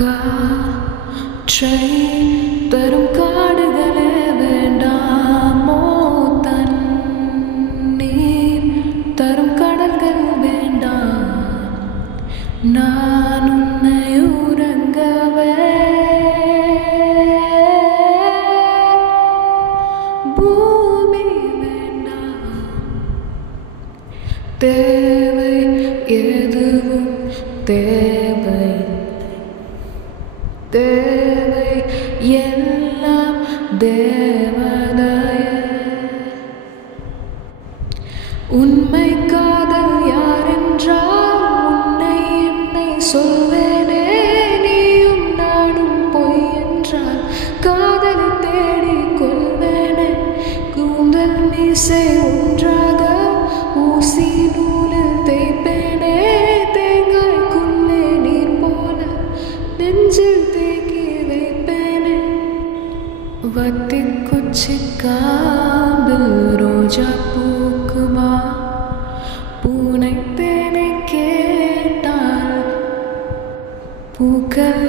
காற்றை தரும் காடுகளே வேண்டாமோ, தண்ணீர் தரும் கடல்கள் வேண்டாம், நான் உன்னை உறங்கவே பூமி வேண்டாம். தேவை எதுவும் தேவை, தேவை எல்லாம் தேவதையே. உண்மை காதல் யாரென்றால் உன்னை என்னை சொல்வேனே, நீயும் நானும் பொய் என்றால் காதலை தேடிக் கொள்வேனே. கூந்தல் மீசை ஒன்றாக ஊசி நூலில் தேய்ப்பேனே, தேங்காய்க்குள்ளே நீர் போல நெஞ்சில் தேக்கி வைப்பேனே. வத்தி குச்சி காம்பில் ரோஜா பூக்குமா, பூனை தேனை கேட்டால் பூக்கள்